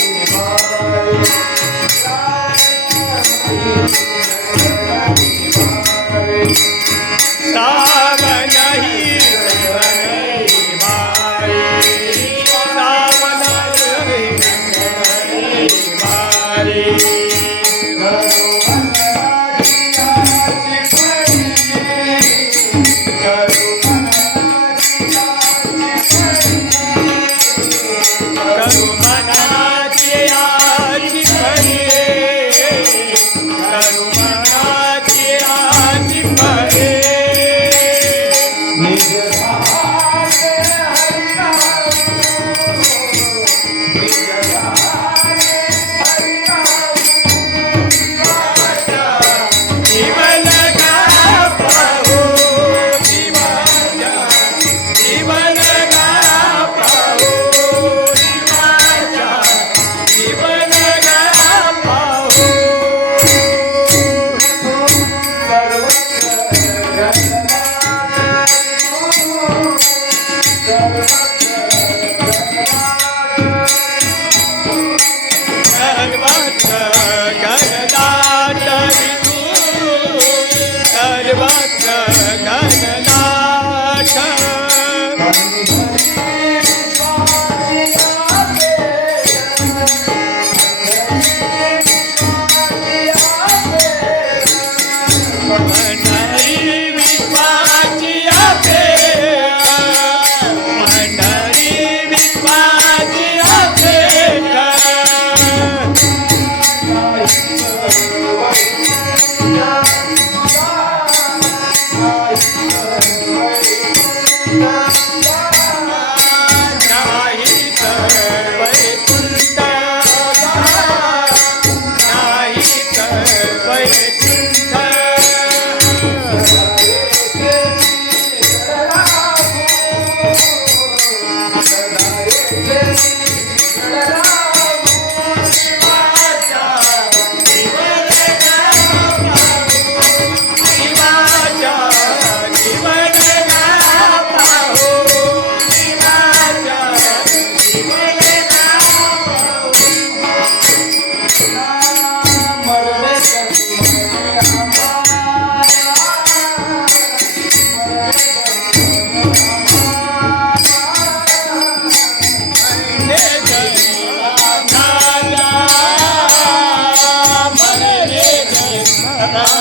Yeah. Yeah.